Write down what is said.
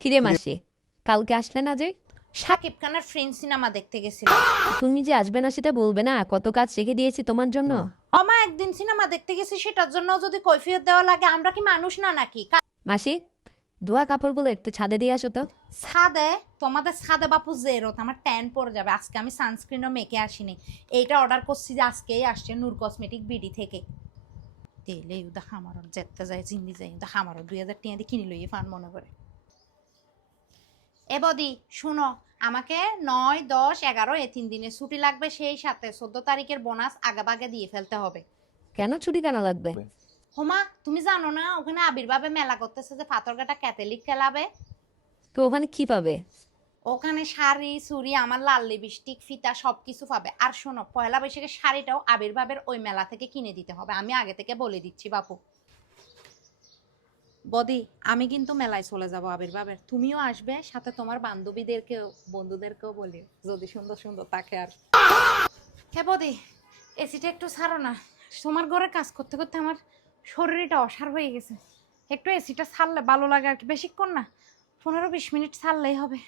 কিরে মাসি, কালকে আসলে না যে? শাকিব খানের ফ্রেন্ড সিনেমা দেখতে গেছিলাম। তুমি যে আসবে না সেটা বলবে না? কত কাজ রেখে দিয়েছি তোমার জন্য। আমা একদিন সিনেমা দেখতে গেছি, সেটার জন্য যদি কৈফিয়ত দেওয়া লাগে, আমরা কি মানুষ না নাকি? মাসি, ধোয়া কাপড়গুলো একটু ছাদে দিয়ে আসো তো। ছাদে? তোমাদের ছাদে বাপু জেরোত, আমার ট্যান পড়ে যাবে। আজকে আমি সানস্ক্রিনও মেখে আসিনি। এইটা অর্ডার করছি যে আজকেই আসছে নূর কসমেটিক বিডি থেকে। তেলে উদা খামারও যেতে যায়, জিন্দি যায় উদা খামারও 2000 টাকা দিয়ে কিনে লইয়ে ফান মনে করে। এ বদি শুনো, আমাকে 9, 10, 11 এই 3 দিনের ছুটি লাগবে, সেই সাথে 14 তারিখের বোনাস আগাভাগে দিয়ে ফেলতে হবে। কেন ছুটি কেন লাগবে? হোমা, তুমি জানো না ওখানে আবির্ভাবে মেলা করতেছে যে পাথরঘাটা ক্যাথলিক ক্লাবে? তো ওখানে কি পাবে? ওখানে শাড়ি চুড়ি, আমার লাল লিপস্টিক ফিতা সবকিছু পাবে। আর শোনো, পয়লা বৈশাখের শাড়িটাও আবির্ভাবের ওই মেলা থেকে কিনে দিতে হবে, আমি আগে থেকে বলে দিচ্ছি বাপু। বদি, আমি কিন্তু মেলায় চলে যাব আবির্ভাবের, তুমিও আসবে, সাথে তোমার বান্ধবীদেরকেও বন্ধুদেরকেও বলি যদি সুন্দর সুন্দর থাকে। আর হ্যাঁ বদি, এসিটা একটু ছাড়ো না। তোমার ঘরে কাজ করতে করতে আমার শরীরটা অসাড় হয়ে গেছে। একটু এসিটা ছাড়লে ভালো লাগে আর কি, বেশিক্ষণ না, 15-20 মিনিট ছাড়লেই হবে।